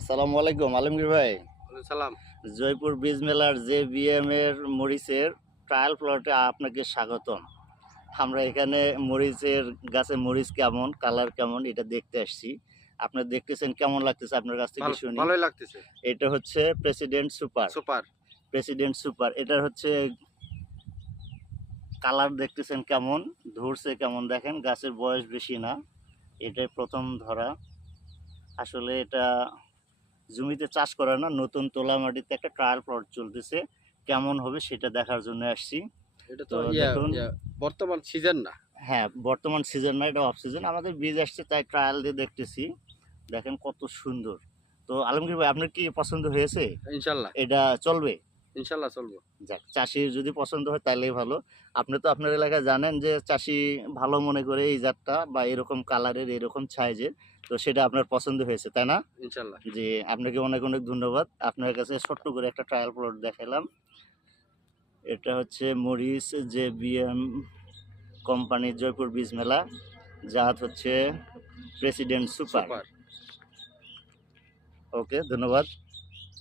আসসালামু আলাইকুম আলমগীর ভাই। সালাম। জয়পুর বীজ মেলার যে বিএম এর মরিচের ট্রায়াল প্লটে আপনাকে স্বাগতম। আমরা এখানে মরিচের গাছে মরিচ কেমন, কালার কেমন এটা দেখতে আসছি। আপনারা দেখতেছেন, কেমন লাগতেছে আপনার কাছ থেকে শুনি। ভালোই লাগতেছে। এটা হচ্ছে president super. Super. President super এটার হচ্ছে কালার দেখতেছেন কেমন, ধরছে কেমন দেখেন। গাছের বয়স বেশি না, এটাই প্রথম ধরা। আসলে এটা জমিতে চাষ করে না, নতুন তোলা মাটিতে একটা ট্রায়াল প্লট চলতেছে, কেমন হবে সেটা দেখার জন্য আসছি। এটা তো তো দেখুন, বর্তমান সিজন না। হ্যাঁ বর্তমান সিজন না, এটা অফ সিজন। আমাদের বীজ আসছে তাই ট্রায়াল দিয়ে দেখতেছি। দেখেন কত সুন্দর। তো আলমগীর ভাই, আপনার কি পছন্দ হয়েছে? ইনশাল্লাহ। এটা চলবে? ইনশাল্লাহ চলবো। যাক, চাষির যদি পছন্দ হয় তাহলেই ভালো। আপনি তো আপনার এলাকায় জানেন যে চাষি ভালো মনে করে এই জাতটা বা এরকম কালারের এরকম সাইজের, তো সেটা আপনার পছন্দ হয়েছে তাই না? ইনশাল্লাহ। জি, আপনাকে অনেক অনেক ধন্যবাদ। আপনার কাছে ছোট্ট করে একটা ট্রায়াল প্লট দেখালাম। এটা হচ্ছে মরিচ যে বিএম কোম্পানির জয়পুর বীজ মেলা, জাত হচ্ছে প্রেসিডেন্ট সুপার। সুপার। ওকে, ধন্যবাদ।